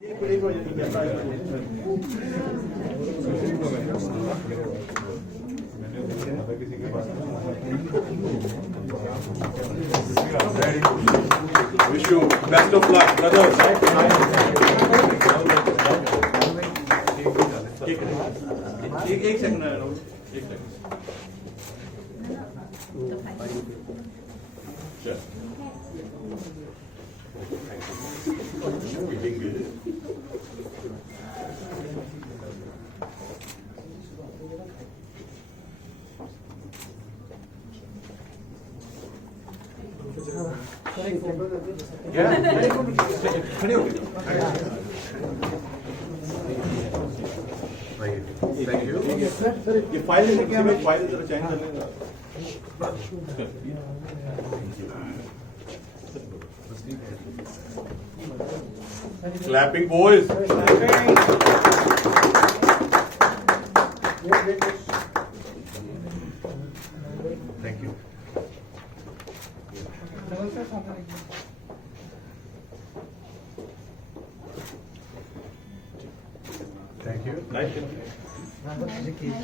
Wish you best of luck, brothers. एक सेकंड एक सेकंड खड़े हो गए थैंक यू सर ये फाइल लेके क्या मैं फाइल जरा चेंज कर लेगा clapping boys thank you thank you